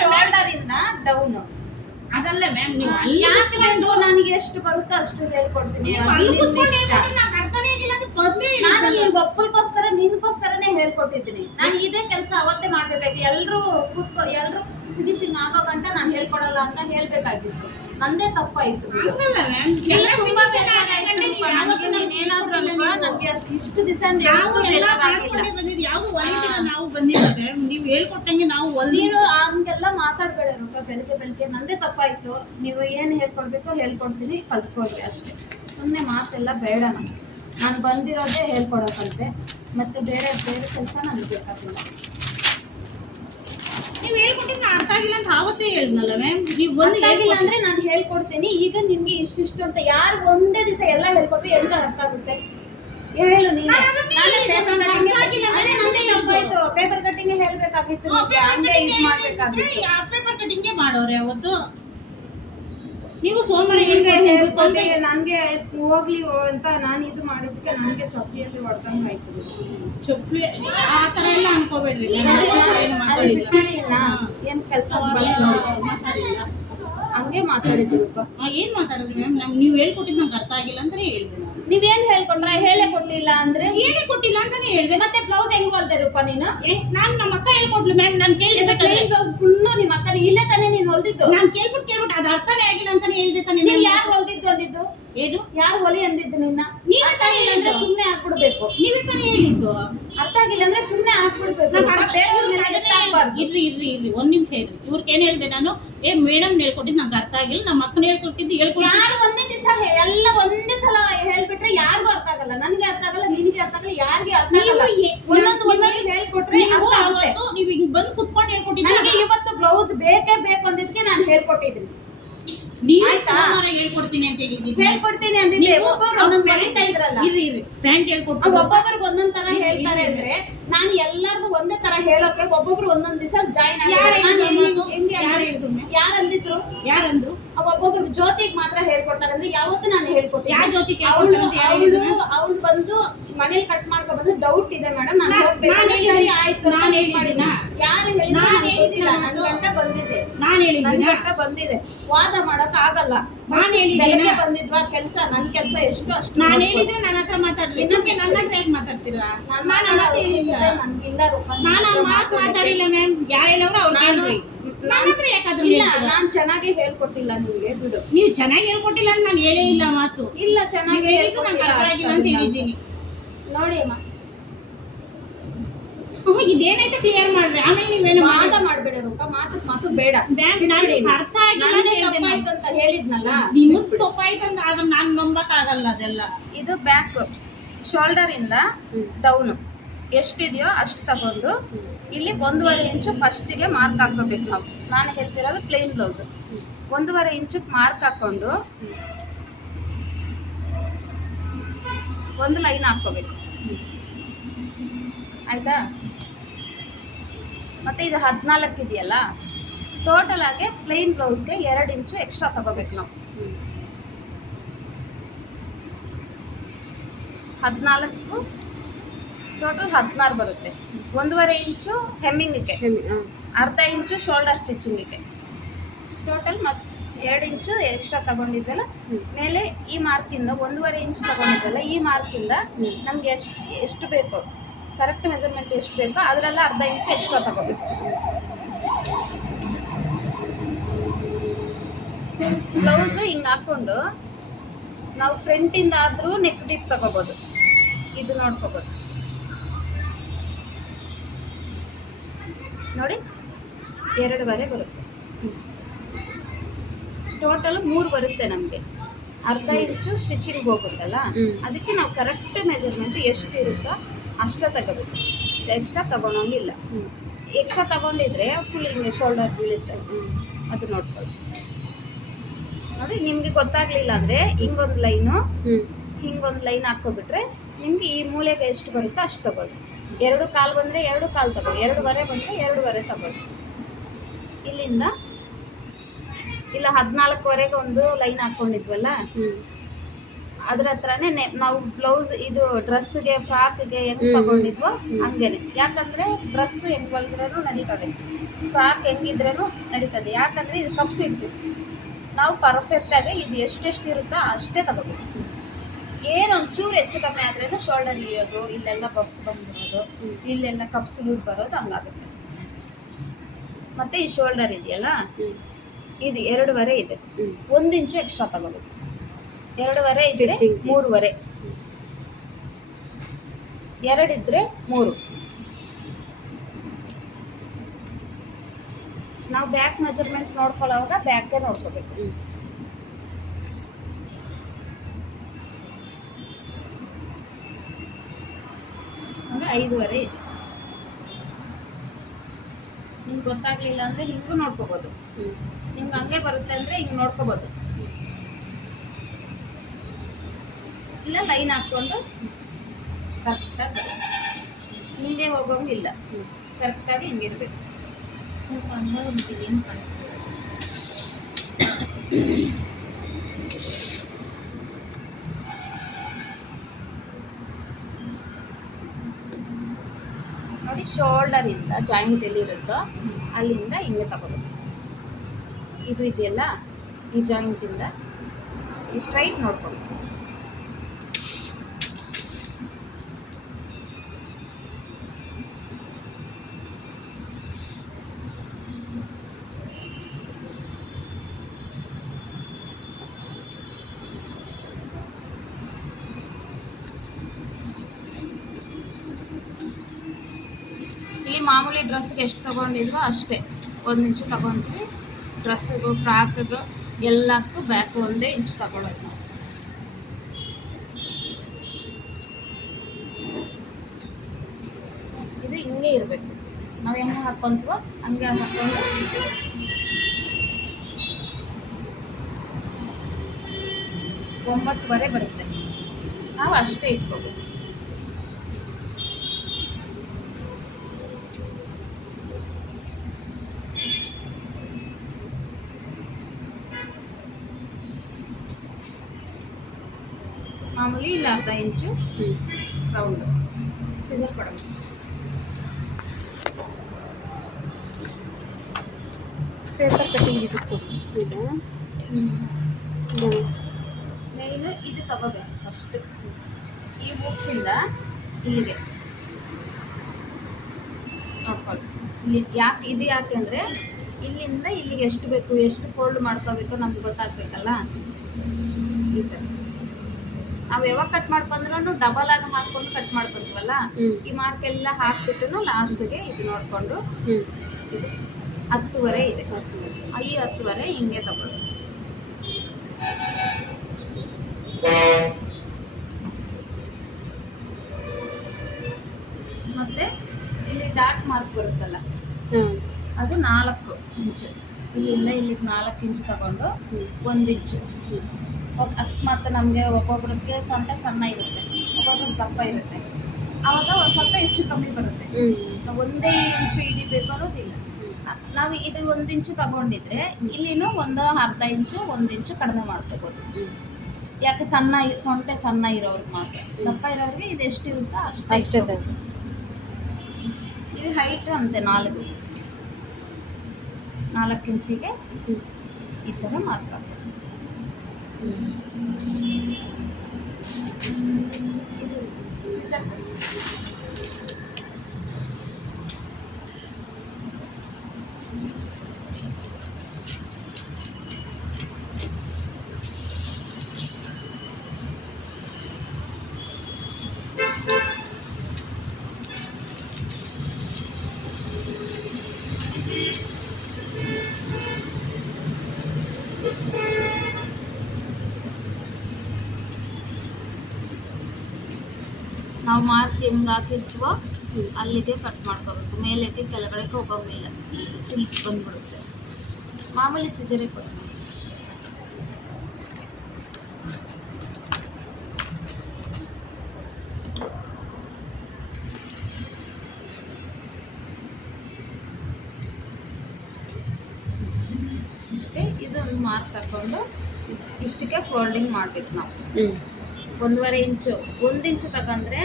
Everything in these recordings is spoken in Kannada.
ಶೋಲ್ಡರ್ ಇಂದ ಡೌನ್ ಅದಲ್ಲ ಮ್ಯಾಮ್ ನೀವು ಅಲ್ಲಿ ಯಾಕೆ ನನಗೆ ಎಷ್ಟು ಬರುತ್ತೋ ಅಷ್ಟು ಹೇಳ್ಕೊಡ್ತೀನಿ. ನಾನು ನಿನ್ಗೆ ಒಬ್ಬರಿಗೋಸ್ಕರ ನಿನ್ಗೋಸ್ಕರನೇ ಹೇಳ್ಕೊಟ್ಟಿದ್ದೀನಿ. ನಾನು ಇದೇ ಕೆಲಸ ಅವತ್ತೇ ಮಾಡ್ಬೇಕಾಯ್ತು. ಎಲ್ರು ಫಿನಿಶಿಂಗ್ ಆಗೋ ಗಂಟ ನಾನು ಹೇಳ್ಕೊಡಲ್ಲ ಅಂತ ಹೇಳ್ಬೇಕಾಗಿತ್ತು. ನಂದೇ ತಪ್ಪಾಯ್ತು. ಇಷ್ಟು ದಿವಸ ನಾವು ಬಂದಿರೋದೆ ನೀವು ಹೇಳ್ಕೊಟ್ಟಂಗೆ ನಾವು ನೀನು ಹಂಗೆಲ್ಲ ಮಾತಾಡ್ಬೇಡ ಬೆಳಿಗ್ಗೆ ನಂದೇ ತಪ್ಪಾಯ್ತು. ನೀವು ಏನು ಹೇಳ್ಕೊಡ್ಬೇಕೋ ಹೇಳ್ಕೊಡ್ತೀನಿ, ಕಲ್ತ್ಕೊಳ್ರಿ ಅಷ್ಟೇ. ಸುಮ್ಮನೆ ಮಾತೆಲ್ಲ ಬೇಡ. ನಾನು ಬಂದಿರೋದೇ ಹೇಳ್ಕೊಡೋಕಂತೆ, ಮತ್ತೆ ಬೇರೆ ಕೆಲಸ ನನಗೆ ಬೇಕಾಗಿಲ್ಲ. ನೀವು ಹೇಳ್ಕೊಟ್ಟಿದ್ದು ಅರ್ಥ ಆಗಿಲ್ಲ ಅಂತ ಆವತ್ತೇ ಹೇಳಿದ್ನಲ್ಲ ಮ್ಯಾಮ್. ನೀವು ಅರ್ಥ ಆಗಿಲ್ಲ ಅಂದ್ರೆ ನಾನು ಹೇಳ್ಕೊಡ್ತೀನಿ. ಈಗ ನಿಮ್ಗೆ ಇಷ್ಟಿಷ್ಟು ಅಂತ ಯಾರು ಒಂದೇ ದಿವಸ ಎಲ್ಲ ಹೇಳ್ಕೊಟ್ರೆ ಎಲ್ಲ ಅರ್ಥ ಆಗುತ್ತೆ? ಹೇಳು ನೀನು. ಪೇಪರ್ ಕಟ್ಟಿಂಗ್ ಹೇಳ್ಬೇಕಾಗಿತ್ತು, ಹಂಗೆ ಯೂಸ್ ಮಾಡ್ಬೇಕಾಗಿತ್ತು. ಪೇಪರ್ ಕಟ್ಟಿಂಗ್ ಮಾಡೋರೆ ಅವತ್ತು. ನೀವು ಸೋಮವಾರ ಹೇಳ್ಕೊಂಡೆ ನನಗೆ ಹೋಗ್ಲಿ ಅಂತ ನಾನು ಇದು ಮಾಡಿದ್ದಕ್ಕೆ ನನಗೆ ಚಪ್ಪಲಿಯಲ್ಲಿ ಹೊಡ್ದಂಗೆ ಆಯ್ತು. ಚಪ್ಪಲಿ ಆ ಥರ ಎಲ್ಲ ಅನ್ಕೋಬೇಡ್ರಿ. ಏನು ಕೆಲಸ ಮಾತಾಡಿಲ್ಲ, ಹಂಗೆ ಮಾತಾಡಿದ್ರು. ಏನು ಮಾತಾಡಿದ್ರಿ ಮ್ಯಾಮ್? ನೀವು ಹೇಳ್ಕೊಟ್ಟಿದ್ದು ನಂಗೆ ಅರ್ಥ ಆಗಿಲ್ಲ ಅಂತಾನೆ ಹೇಳಿದೆ. ನೀವೇನು ಹೇಳ್ಕೊಂಡ್ರೆ ಹೇಳೇ ಕೊಟ್ಟಿಲ್ಲ ಅಂದ್ರೆ ಹೇಳೇ ಕೊಟ್ಟಿಲ್ಲ ಅಂತಾನೆ ಹೇಳಿದೆ. ಮತ್ತೆ ಬ್ಲೌಸ್ ಹೆಂಗ್ ಹೊಲ್ದೆ ರೂಪ ನೀನು? ನಾನು ನಮ್ಮ ಅಕ್ಕ ಹೇಳ್ಕೊಟ್ಲು ಮ್ಯಾಮ್. ನಾನು ಕೇಳಿದೆ ಬ್ಲೌಸ್ ಫುಲ್ಲು ನಿಮ್ಮ ಅಕ್ಕ ಇಲ್ಲೇ ತಾನೇ ನೀನು ಹೊಲ್ದಿದ್ದು? ನಾನು ಕೇಳ್ಬಿಟ್ಟು ಅದು ಅರ್ಥನೇ ಆಗಿಲ್ಲ ಅಂತಾನೆ ಹೇಳಿದೆ ತಾನೆ. ನೀವು ಯಾರು ಹೊಲ್ದಿದ್ದು ಏನು ಯಾರು ಹೊಲಿ ಅಂದಿದ್ದು ನಿನ್ನ? ಅರ್ಥ ಆಗಿಲ್ಲ ಅಂದ್ರೆ ಸುಮ್ಮನೆ ಹಾಕ್ಬಿಡ್ಬೇಕು. ನೀವೇ ತಾನೇ ಹೇಳಿದ್ದು. ಅರ್ಥ ಆಗಿಲ್ಲ ಅಂದ್ರೆ ಸುಮ್ಮನೆ ಹಾಕ್ಬಿಡ್ಬೇಕು. ಇರ್ರಿ ಒಂದ್ ನಿಮಿಷ ಇರ್ರಿ. ಇವ್ರಿಗೆ ಏನ್ ಹೇಳಿದೆ ನಾನು? ಮೇಡಮ್ ಹೇಳ್ಕೊಟ್ಟಿದ್ದು ನಂಗೆ ಅರ್ಥ ಆಗಿಲ್ಲ, ನಮ್ಮ ಅಕ್ಕನ ಹೇಳ್ಕೊಟ್ಟಿದ್ದು ಯಾರು ಒಂದೇ ದಿವಸ ಎಲ್ಲ ಒಂದೇ ಸಲ ಹೇಳ್ಬಿಟ್ರೆ ಯಾರಿಗೂ ಅರ್ಥ ಆಗಲ್ಲ. ನನ್ಗೆ ಅರ್ಥ ಆಗಲ್ಲ, ನಿನ್ಗೆ ಅರ್ಥ ಆಗಲ್ಲ, ಯಾರಿಗೆ ಅರ್ಥ ಆಗಲ್ಲ. ಒಂದೊಂದು ಹೇಳ್ಕೊಟ್ರೆ ಅರ್ಥ ಆಗುತ್ತೆ. ನೀವು ಹಿಂಗ್ ಬಂದು ಕುತ್ಕೊಂಡು ಹೇಳ್ಕೊಟ್ಟಿದ್ದು. ನನಗೆ ಇವತ್ತು ಬ್ಲೌಸ್ ಬೇಕೇ ಬೇಕು ಅಂದಿದ್ದಕ್ಕೆ ನಾನು ಹೇಳ್ಕೊಟ್ಟಿದ್ದೀನಿ. ಹೇಳ್ಕೊಡ್ತೀನಿ ಅಂತ ಹೇಳ್ಕೊಡ್ತೀನಿ ಅಂದಿದ್ದೆ. ಒಬ್ಬೊಬ್ರು ಒಂದೊಂದು ಬರೀತಾ ಇದ್ರಲ್ಲ, ಒಬ್ಬೊಬ್ರಿಗೆ ಒಂದೊಂದ್ ತರ ಹೇಳ್ತಾರೆ ಅಂದ್ರೆ ನಾನು ಎಲ್ಲರಿಗೂ ಒಂದೇ ತರ ಹೇಳೋಕೆ ಒಬ್ಬೊಬ್ರು ಒಂದೊಂದ್ ದಿವಸ ಜಾಯಿನ್ ಯಾರಂದಿದ್ರು ಒಬ್ಬೊಬ್ರು ಜ್ಯೋತಿಗೆ ಮಾತ್ರ ಹೇಳ್ಕೊಡ್ತಾರೆ ಅಂದ್ರೆ ಯಾವತ್ತು ನಾನು ಹೇಳ್ಕೊಡ್ತೀನಿ. ಅವಳು ಬಂದು ಮನೇಲಿ ಕಟ್ ಮಾಡ್ಕೊ ಬಂದು ಡೌಟ್ ಇದೆ ಮೇಡಮ್, ನಾನು ಹೋಗ್ಬೇಕು. ಆಯ್ತು ಯಾರು ಹೇಳಿಲ್ಲ, ನನ್ ಗಂಟ ಬಂದಿದೆ, ನನ್ ಗಂಟ ಬಂದಿದೆ. ವಾದ ಮಾಡಕ್ ಆಗಲ್ಲ. ಬೆಳಗ್ಗೆ ಬಂದಿದ್ವಾ ಕೆಲ್ಸ, ನನ್ ಕೆಲ್ಸ ಎಷ್ಟು ಅಷ್ಟು ನಾನು ಹೇಳಿದ್ರೆ ನನ್ನ ಹತ್ರ ಮಾತಾಡ್ಲಿ. ನನ್ನ ಹತ್ರ ಹೇಗೆ ಮಾತಾಡ್ತೀರಾ? ನನ್ಗಿಲ್ಲ ರೂಪ, ನಾನು ಮಾತಾಡಿಲ್ಲ ಮ್ಯಾಮ್. ಯಾರು ಹೇಳೋರು ಅವ್ರು ಇಲ್ಲ. ನಾನ್ ಚೆನ್ನಾಗಿ ಹೇಳ್ಕೊಟ್ಟಿಲ್ಲ ನಿಮ್ಗೆ, ಬಿಡು. ನೀವು ಚೆನ್ನಾಗಿ ಹೇಳ್ಕೊಟ್ಟಿಲ್ಲ ಅಂತ ನಾನು ಹೇಳೇ ಇಲ್ಲ ಮಾತು. ಇಲ್ಲ, ಚೆನ್ನಾಗಿ ಹೇಳಿದ್ದು ನಂಗೆ ಅರ್ಥ ಆಗಿಲ್ಲ ಅಂತ ಹೇಳಿದ್ದೀನಿ. ನೋಡಿ ಅಮ್ಮ, ಇದೇನೈತೆ ಕ್ಲಿಯರ್ ಮಾಡ್ರಿ. ಆಮೇಲೆ ನೀವೇನು ವಾದ ಮಾಡ್ಬೇಡ ರೂಪ. ಮಾತು ಬೇಡ. ಅರ್ಥ ಆಗಿಲ್ಲ ಅಂತ ಹೇಳಿದ್ನಲ್ಲ, ನಿಮಗ್ ತಪ್ಪಾಯ್ತು ಅಂತ ಅದನ್ನ ನಾನು ನಂಬಕ್ ಆಗಲ್ಲ. ಅದೆಲ್ಲ ಇದು ಬ್ಯಾಕ್ ಶೋಲ್ಡರ್ ಇಂದ ಡೌನ್ ಎಷ್ಟಿದೆಯೋ ಅಷ್ಟು ತಗೊಂಡು ಇಲ್ಲಿ 1.5 ಇಂಚು ಫಸ್ಟಿಗೆ ಮಾರ್ಕ್ ಹಾಕೋಬೇಕು ನಾವು. ನಾನು ಹೇಳ್ತಿರೋದು ಪ್ಲೇನ್ ಬ್ಲೌಸ್. 1.5 ಇಂಚಕ್ಕೆ ಮಾರ್ಕ್ ಹಾಕೊಂಡು ಒಂದು ಲೈನ್ ಹಾಕೋಬೇಕು, ಆಯ್ತಾ? ಮತ್ತೆ ಇದು 14 ಇದೆಯಲ್ಲ, ಟೋಟಲ್ ಆಗಿ ಪ್ಲೇನ್ ಬ್ಲೌಸ್ಗೆ 2 ಇಂಚು ಎಕ್ಸ್ಟ್ರಾ ತಗೋಬೇಕು ನಾವು. 14 ಟೋಟಲ್ 16 ಬರುತ್ತೆ. 1.5 ಇಂಚು ಹೆಮ್ಮಿಂಗಿಗೆ, ಅರ್ಧ ಇಂಚು ಶೋಲ್ಡರ್ ಸ್ಟಿಚಿಂಗಿಗೆ, ಟೋಟಲ್ ಮತ್ತೆ 2 ಇಂಚು ಎಕ್ಸ್ಟ್ರಾ ತಗೊಂಡಿದ್ವಲ್ಲ ಮೇಲೆ. ಈ ಮಾರ್ಕಿಂದ 1.5 ಇಂಚು ತಗೊಂಡಿದ್ವಲ್ಲ, ಈ ಮಾರ್ಕಿಂದ ನಮ್ಗೆ ಎಷ್ಟು ಬೇಕೋ ಕರೆಕ್ಟ್ ಮೆಜರ್ಮೆಂಟ್ ಎಷ್ಟು ಬೇಕೋ ಅದರೆಲ್ಲ ಅರ್ಧ ಇಂಚು ಎಕ್ಸ್ಟ್ರಾ ತಗೋಬೇಕು. ಬ್ಲೌಸು ಹಿಂಗೆ ಹಾಕ್ಕೊಂಡು ನಾವು ಫ್ರಂಟಿಂದ ಆದರೂ ನೆಕ್ ಡೀಪ್ ತಗೋಬೋದು. ಇದು ನೋಡ್ಕೋಬೋದು ನೋಡಿ, 2.5 ಬರುತ್ತೆ. ಟೋಟಲ್ 3 ಬರುತ್ತೆ ನಮಗೆ. ಅರ್ಧ ಇಂಚು ಸ್ಟಿಚಿಂಗ್ ಹೋಗುತ್ತಲ್ಲ, ಅದಕ್ಕೆ ನಾವು ಕರೆಕ್ಟ್ ಮೆಜರ್ಮೆಂಟ್ ಎಷ್ಟು ಇರುತ್ತೋ ಅಷ್ಟೇ ತಗೋಬೇಕು. ಎಕ್ಸ್ಟ್ರಾ ತಗೊಳಂಗಿಲ್ಲ. ಎಕ್ಸ್ಟ್ರಾ ತಗೊಂಡಿದ್ರೆ ಫುಲ್ ಹಿಂಗೆ ಶೋಲ್ಡರ್ ಬೀಳುತ್ತೆ. ಅದು ನೋಡ್ಕೊಳ್ಳಿ. ನೋಡಿ, ನಿಮಗೆ ಗೊತ್ತಾಗ್ಲಿಲ್ಲ ಅಂದರೆ ಹಿಂಗೊಂದು ಲೈನು, ಹಿಂಗೊಂದು ಲೈನ್ ಹಾಕ್ಕೊಬಿಟ್ರೆ ನಿಮಗೆ ಈ ಮೂಲೆಗೆ ಎಷ್ಟು ಬರುತ್ತೋ ಅಷ್ಟು ತಗೊಳ್ಳಿ. 2.25 ಬಂದರೆ 2.25 ತಗೊಳ್ಳಿ, 2.5 ಬಂದರೆ 2.5 ತಗೊಳ್ಳಿ. ಇಲ್ಲಿಂದ ಇಲ್ಲ 14ವರೆಗೆ ಒಂದು ಲೈನ್ ಹಾಕ್ಕೊಂಡಿದ್ವಲ್ಲ, ಅದ್ರ ಹತ್ರನೇ ನಾವು ಬ್ಲೌಸ್ ಇದು ಡ್ರೆಸ್ಗೆ ಫ್ರಾಕ್ಗೆ ಹೆಂಗ್ ತಗೊಂಡಿದ್ವೋ ಹಂಗೇನೆ. ಯಾಕಂದ್ರೆ ಡ್ರೆಸ್ ಹೆಂಗ್ ಹೊಲಿದ್ರೂ ನಡೀತದೆ, ಫ್ರಾಕ್ ಹೆಂಗಿದ್ರೂ ನಡೀತದೆ. ಯಾಕಂದ್ರೆ ಇದು ಕಪ್ಸ್ ಇಡ್ತೀವಿ ನಾವು ಪರ್ಫೆಕ್ಟಾಗಿ. ಇದು ಎಷ್ಟೆಷ್ಟು ಇರುತ್ತೋ ಅಷ್ಟೇ ತಗೋಬೇಕು. ಏನೊಂಚೂರು ಹೆಚ್ಚು ಕಮ್ಮಿ ಆದ್ರೂ ಶೋಲ್ಡರ್ ಇಳಿಯೋದು, ಇಲ್ಲೆಲ್ಲ ಬಬ್ಸ್ ಬಂದಿರೋದು, ಇಲ್ಲೆಲ್ಲ ಕಪ್ಸ್ ಲೂಸ್ ಬರೋದು ಹಂಗಾಗುತ್ತೆ. ಮತ್ತು ಈ ಶೋಲ್ಡರ್ ಇದೆಯಲ್ಲ, ಇದು 2.5 ಇದೆ, 1 ಇಂಚು ಎಕ್ಸ್ಟ್ರಾ ತಗೋಬೇಕು. 2.5 ಇದ್ದರೆ 3.5, 2 ಇದ್ದರೆ 3. ನಾವು ಬ್ಯಾಕ್ ಮೆಜರ್ಮೆಂಟ್ ನೋಡ್ಕೊಳ್ಳೋವಾಗ ಬ್ಯಾಕ್ಗೆ ನೋಡ್ಕೋಬೇಕು. ಅಂದರೆ 5.5 ಇದೆ. ನಿಮ್ಗೆ ಗೊತ್ತಾಗ್ಲಿಲ್ಲ ಅಂದರೆ ಹಿಂಗೂ ನೋಡ್ಕೋಬೋದು. ನಿಮ್ಗೆ ಹಂಗೆ ಬರುತ್ತೆ ಅಂದರೆ ಹಿಂಗೆ ನೋಡ್ಕೋಬೋದು. ಇಲ್ಲ ಲೈನ್ ಹಾಕ್ಕೊಂಡು ಕರೆಕ್ಟಾಗಿ ಹಿಂಗೆ ಹೋಗೋಂಗಿಲ್ಲ, ಕರೆಕ್ಟಾಗಿ ಹಿಂಗೆ ಇರಬೇಕು. ನೋಡಿ, ಶೋಲ್ಡರಿಂದ ಜಾಯಿಂಟ್ ಎಲ್ಲಿರುತ್ತೋ ಅಲ್ಲಿಂದ ಹಿಂಗೆ ತಗೋಬೇಕು. ಇದು ಇದೆಯಲ್ಲ, ಈ ಜಾಯಿಂಟಿಂದ ಈ ಸ್ಟ್ರೈಟ್ ನೋಡ್ಕೋಬೇಕು. ಇಲ್ಲಿ ಮಾಮೂಲಿ ಡ್ರೆಸ್ಗೆ ಎಷ್ಟು ತೊಗೊಂಡಿದ್ವೋ ಅಷ್ಟೇ, 1 ಇಂಚು ತೊಗೊಂಡ್ವಿ. ಡ್ರೆಸ್ಸಿಗೂ ಫ್ರಾಕ್ಗೂ ಎಲ್ಲದಕ್ಕೂ ಬ್ಯಾಕ್ 1 ಇಂಚ್ ತಗೊಳ್ಳೋದು ನಾವು. ಇದು ಹಿಂಗೆ ಇರಬೇಕು. ನಾವು ಹೆಂಗೆ ಹಾಕ್ಕೊಂತೀವೋ ಹಂಗೆ ಹಾಕ್ಕೊಂಡು ಒಂಬತ್ತುವರೆ ಬರುತ್ತೆ. ನಾವು ಅಷ್ಟೇ ಇಟ್ಕೋಬೇಕು. ಮಾಮೂಲಿ ಇಲ್ಲ 1/2 ಇಂಚು ರೌಂಡ್ ಸಿಸರ್ ಕೊಡಬೇಕು. ಪೇಪರ್ ಕಟ್ಟಿಂಗ್ ಇದಕ್ಕೂ ಮೇಯ್ನು ಇದು ತಗೋಬೇಕು ಫಸ್ಟ್. ಈ ಬುಕ್ಸಿಂದ ಇಲ್ಲಿಗೆ ನೋಡ್ಕೊಳ್ಳಿ. ಇಲ್ಲಿ ಯಾಕೆ ಅಂದರೆ ಇಲ್ಲಿಂದ ಇಲ್ಲಿಗೆ ಎಷ್ಟು ಬೇಕು, ಎಷ್ಟು ಫೋಲ್ಡ್ ಮಾಡ್ಕೋಬೇಕು ನಮ್ಗೆ ಗೊತ್ತಾಗಬೇಕಲ್ಲ. ಈ ಥರ ನಾವು ಯಾವಾಗ ಕಟ್ ಮಾಡ್ಕೊಂಡ್ರೂ ಡಬಲ್ ಆಗಿ ಹಾಕ್ಕೊಂಡು ಕಟ್ ಮಾಡ್ಕೊತೀವಲ್ಲ, ಈ ಮಾರ್ಕ್ ಎಲ್ಲ ಹಾಕ್ಬಿಟ್ಟು ಲಾಸ್ಟಿಗೆ ಇದು ನೋಡಿಕೊಂಡು ಇದು 10.5 ಇದೆ. ಈ 10.5 ಹಿಂಗೆ ತಗೊಳ್ಳಿ. ಮತ್ತೆ ಇಲ್ಲಿ ಡಾಟ್ ಮಾರ್ಕ್ ಬರುತ್ತಲ್ಲ, ಅದು 4 ಇಂಚು. ಇಲ್ಲಿಂದ ಇಲ್ಲಿಗೆ 4 ಇಂಚು ತಗೊಂಡು 1 ಇಂಚು. ಅಕಸ್ಮಾತ್ ನಮಗೆ ಒಬ್ಬೊಬ್ರಿಗೆ ಸೊಂಟ ಸಣ್ಣ ಇರುತ್ತೆ, ಒಬ್ಬೊಬ್ರಿಗೆ ದಪ್ಪ ಇರುತ್ತೆ, ಆವಾಗ ಒಂದು ಸ್ವಲ್ಪ ಹೆಚ್ಚು ಕಮ್ಮಿ ಬರುತ್ತೆ. ನಾವು 1 ಇಂಚು ಹಿಡಿಬೇಕು ಅನ್ನೋದಿಲ್ಲ. ನಾವು ಇದು 1 ಇಂಚು ತಗೊಂಡಿದ್ರೆ ಇಲ್ಲಿನೂ 1/2 ಇಂಚು 1 ಇಂಚು ಕಡಿಮೆ ಮಾಡ್ಕೋಬೋದು. ಯಾಕೆ ಸೊಂಟೆ ಸಣ್ಣ ಇರೋರ್ಗೆ ಮಾತ್ರ. ದಪ್ಪ ಇರೋರಿಗೆ ಇದು ಎಷ್ಟಿರುತ್ತೋ ಅಷ್ಟೇ. ಇದು ಹೈಟು ಅಂತೆ 4 ಇಂಚಿಗೆ ಈ ಥರ ಮಾರ್ಕ್ ಹಾಕಬೇಕು. ಇದು ಸಿಜರ್ ನಾವು ಮಾರ್ಕ್ ಹೆಂಗೆ ಹಾಕಿರ್ತೀವೋ ಅಲ್ಲಿಗೆ ಕಟ್ ಮಾಡ್ಕೋಬೇಕು. ಮೇಲೆಗೆ ಕೆಳಗಡೆ ಹೋಗೋಂಗಿಲ್ಲ, ಬಂದ್ಬಿಡುತ್ತೆ. ಮಾಮೂಲಿ ಸಿಜರೇ ಕೊಡಿ. ಇಷ್ಟೇ. ಇದೊಂದು ಮಾರ್ಕ್ ತಗೊಂಡು ಇಷ್ಟಕ್ಕೆ ಫೋಲ್ಡಿಂಗ್ ಮಾಡಬೇಕು ನಾವು. 1.5 ಇಂಚು 1 ಇಂಚು ತಗೊಂಡ್ರೆ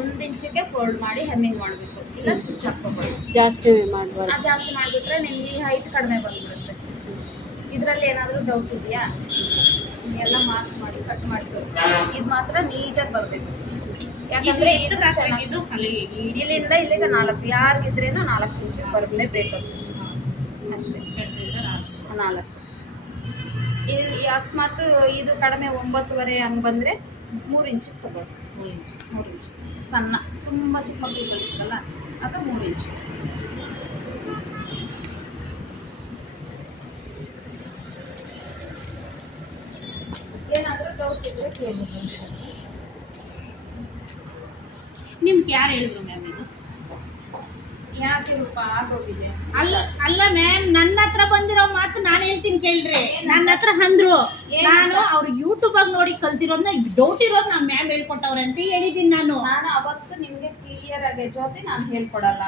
1 ಇಂಚಿಗೆ ಫೋಲ್ಡ್ ಮಾಡಿ ಹೆಮ್ಮಿಂಗ್ ಮಾಡಬೇಕು, ಇಲ್ಲ ಸ್ಟಿಚ್ ಹಾಕ್ಕೋಬೋದು. ಜಾಸ್ತಿ ಮಾಡಬಾರ್ದು. ಜಾಸ್ತಿ ಮಾಡಿಬಿಟ್ರೆ ನಿಮ್ಗೆ ಈ ಹೈಟ್ ಕಡಿಮೆ ಬಂದ್ಬಿಡುತ್ತೆ. ಇದರಲ್ಲಿ ಏನಾದರೂ ಡೌಟ್ ಇದೆಯಾ? ಎಲ್ಲ ಮಾರ್ಕ್ ಮಾಡಿ ಕಟ್ ಮಾಡಿ ತೋರಿಸಿ. ಇದು ಮಾತ್ರ ನೀಟಾಗಿ ಬರಬೇಕು, ಯಾಕಂದರೆ ಇದು ಚೆನ್ನಾಗಿ ಇಲ್ಲಿಂದ ಇಲ್ಲಿಗೆ 4 ಯಾರಿಗಿದ್ರೇನೋ 4 ಇಂಚಿಗೆ ಬರಲೇಬೇಕು ಅಷ್ಟೇ. 4 ಅಕಸ್ಮಾತ್ ಇದು ಕಡಿಮೆ 9.5 ಹಂಗೆ ಬಂದರೆ 3 ಇಂಚಿಗೆ ತಗೊಳ್ಳಿ. 3 ಇಂಚು ಸಣ್ಣ, ತುಂಬ ಚಿಕ್ಕ ಮಕ್ಕಳು ಕಲಿಸ್ತಾರಲ್ಲ ಅದು 3 ಇಂಚು. ಏನಾದರೂ ಡೌಟ್ ಇದ್ದರೆ ಕೇಳ್ಬೋದು. ನಿಮ್ಗೆ ಯಾರು ಹೇಳಿದ್ರು ಮ್ಯಾಮ್ ಇದು? ಯಾಕೆ ರೂಪ ಆಗೋಗಿದೆ? ಅಲ್ಲ ಮ್ಯಾಮ್, ನನ್ನ ಹತ್ರ ಬಂದಿರೋ ಮಾತು ನಾನು ಹೇಳ್ತೀನಿ ಕೇಳ್ರಿ. ನನ್ನ ಹತ್ರ ಅಂದ್ರು ನಾನು ಅವ್ರ ಯೂಟ್ಯೂಬ್ ಆಗಿ ನೋಡಿ ಕಲ್ತಿರೋದ್ನ ಡೌಟ್ ಇರೋದು ನಾನು ಮ್ಯಾಮ್ ಹೇಳ್ಕೊಟ್ಟವ್ರೆ ಅಂತ ಹೇಳಿದ್ದೀನಿ ನಾನು. ಅವತ್ತು ನಿಮ್ಗೆ ಕ್ಲಿಯರ್ ಆಗಿ ಜ್ಯೋತಿ ನಾನು ಹೇಳ್ಕೊಡಲ್ಲ.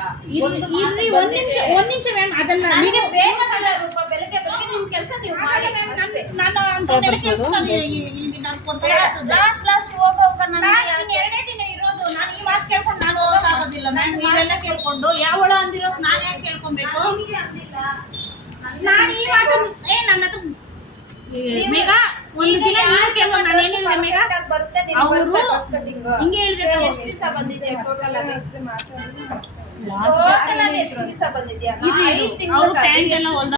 ಒಂದ್ ನಿಮಿಷ ಮ್ಯಾಮ್, ಅದನ್ನ ನನಗೆ ಬೇಗ ಸಣ್ಣ ರೂಪ ಬೆಳಗ್ಗೆ ನಿಮ್ ಕೆಲಸ ನೀವು ಮಾಡಿ ಅಷ್ಟೇ. ಲಾಸ್ಟ್ ಹೋಗೋವಾಗ ನಾನು 2 ದಿನ ಇರೋದು. ನಾನು ಈ ಮಾತು ಕೇಳ್ಕೊಂಡು ನಾನು ಹೋಗೋಕ್ಕಾಗೋದಿಲ್ಲ ಮ್ಯಾಮ್. ನೀವೆಲ್ಲ ಕೇಳ್ಕೊಂಡು ಯಾವಳ ಅಂದಿರೋದು ನಾನು ಯಾಕೆ ಕೇಳ್ಕೊಬೇಕು? ನಾನು ಈ ಮಾತು ನನ್ನ ಹತ್ರ ಮೇಘ ಒಂದು ದಿನ ನೀನು ಕೇಳೋ, ನಾನು ಏನಿಲ್ಲ ಮೇಘ ಬರುತ್ತೆ. ಹಿಂಗೆ ಹೇಳಿದೆ. ಎಷ್ಟು ದಿವಸ ಬಂದಿದೆ ಟೋಟಲ್ ಆಗಿ? ಎಷ್ಟು ದಿವಸ ಬಂದಿದ್ಯಾ? ಅವ್ರು ಟ್ಯಾಂಕ್ ಎಲ್ಲ